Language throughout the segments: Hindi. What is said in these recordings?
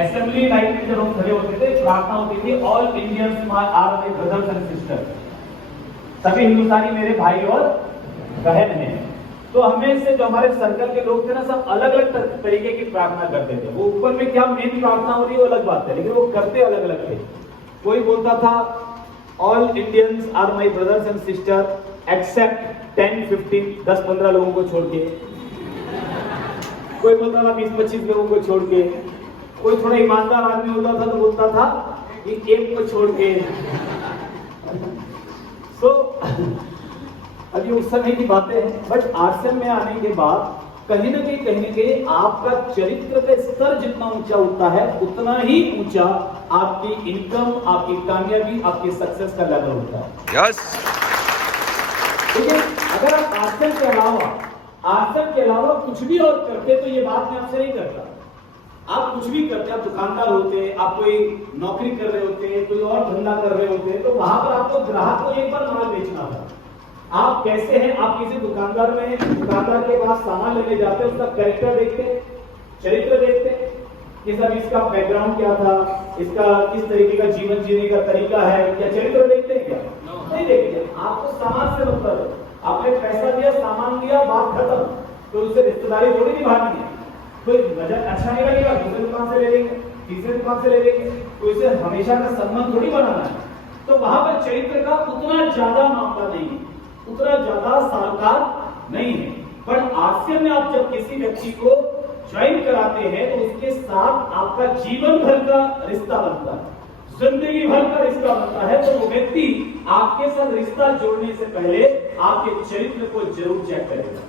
असेंबली लाइन में जब हम खड़े होते थे, प्रार्थना होती थी, all Indians are my brothers and sisters, सभी हिंदुस्तानी मेरे भाई और बहन हैं। तो हमें से जो हमारे सर्कल के लोग थे ना, सब अलग अलग तरीके की प्रार्थना करते थे। वो ऊपर में क्या मेन प्रार्थना हो रही है वो अलग बात है, लेकिन वो करते अलग अलग थे। कोई बोलता था all Indians are my brothers and sister except 10-15 10-15 लोगों को छोड़ के, कोई बोलता था 20-25 लोगों को छोड़ के, कोई थोड़ा ईमानदार आदमी होता था तो बोलता था कि एक को छोड़ के। तो अभी उस समय की बातें हैं, बट आश्रम में आने के बाद कहीं ना कहीं आपका चरित्र का स्तर जितना ऊंचा होता है, उतना ही ऊंचा आपकी इनकम, आपकी कामयाबी, आपकी सक्सेस का लेवल होता है। यस। ठीक है, अगर आप आश्रम के अलावा कुछ भी और करते तो ये बात मैं आपसे नहीं करता। आप कुछ भी करते, आप दुकानदार होते, आप कोई नौकरी कर रहे होते, कोई और धंधा कर रहे होते, तो वहां पर आपको ग्राहक को एक बार माल बेचना था। आप कैसे हैं, आप किसी दुकानदार के पास सामान लेने जाते हैं, उसका कैरेक्टर देखते, चरित्र देखते कि सब इसका बैकग्राउंड क्या था, इसका किस तरीके का जीवन जीने का तरीका है, क्या चरित्र देखते हैं क्या? नहीं देखते। आपको सामान से मतलब है, आपने पैसा दिया, सामान दिया, बात खत्म। तो उससे रिश्तेदारी थोड़ी निभानी है। कोई वजह अच्छा नहीं लगेगा, दूसरी दुकान से ले लेंगे, तीसरी दुकान से ले लेंगे, तो इसे हमेशा का संबंध थोड़ी बनाना है। तो वहां पर चरित्र का उतना ज्यादा मामला नहीं है, उतना ज्यादा साकार नहीं है। पर आश्रम में आप जब किसी व्यक्ति को ज्वाइन कराते हैं तो उसके साथ आपका जीवन भर का रिश्ता बनता है, जिंदगी भर का रिश्ता बनता है। तो वो व्यक्ति आपके साथ रिश्ता जोड़ने से पहले आपके चरित्र को जरूर चेक करेगा,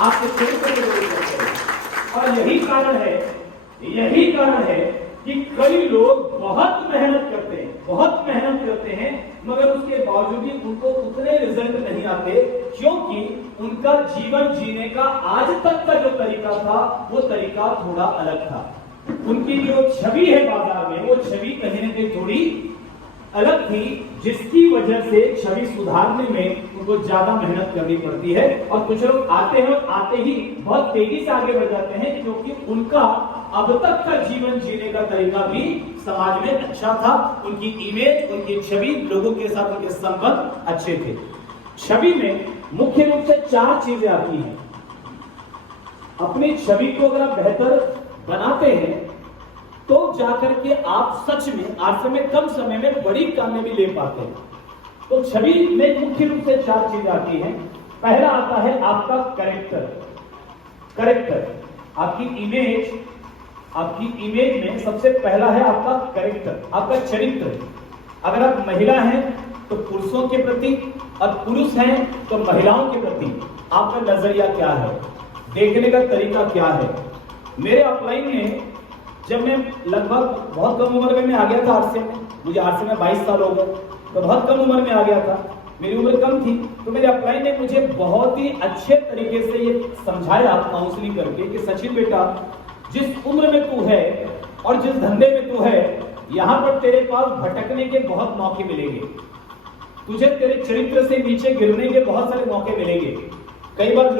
आपके चरित्र को जरूर चेक करेगा। और यही कारण है कि कई लोग बहुत मेहनत करते हैं, मगर उसके बावजूद भी उनको उतने रिजल्ट नहीं आते, क्योंकि उनका जीवन जीने का आज तक का जो तरीका था वो तरीका थोड़ा अलग था। उनकी जो छवि है बाजार में, वो छवि कहीं ना कहीं थोड़ी अलग थी, जिसकी वजह से छवि सुधारने में उनको ज्यादा मेहनत करनी पड़ती है। और कुछ लोग आते हैं और आते ही बहुत तेजी से आगे बढ़ जाते हैं, क्योंकि उनका अब तक का जीवन जीने का तरीका भी समाज में अच्छा था, उनकी इमेज, उनकी छवि, लोगों के साथ उनके संबंध अच्छे थे। छवि में मुख्य रूप से 4 चीजें आती हैं। अपनी छवि को अगर आप बेहतर बनाते हैं तो जाकर के आप सच में आश्रम में कम समय में बड़ी कामयाबी ले पाते हैं। तो छवि में मुख्य रूप से 4 चीजें आती हैं। पहला आता है आपका कैरेक्टर, आपकी इमेज में सबसे पहला है आपका कैरेक्टर, आपका चरित्र। अगर आप महिला हैं तो पुरुषों के प्रति, और पुरुष हैं तो महिलाओं के प्रति आपका नजरिया क्या है, देखने का तरीका क्या है। मेरे अपलाइन में जब मैं लगभग बहुत कम उम्र में मैं आ गया था आश्रम में, मुझे आश्रम में 22 साल हो गए, तो बहुत कम उम्र में आ गया था, मेरी उम्र कम थी। तो मेरे अपलाइन ने मुझे बहुत ही अच्छे तरीके से ये समझाया काउंसलिंग करके कि सचिन बेटा, जिस उम्र में तू है और जिस धंधे में तू है, यहाँ पर तेरे पास भटकने के बहुत मौके मिलेंगे, तुझे तेरे चरित्र से नीचे गिरने के बहुत सारे मौके मिलेंगे। कई बार लोग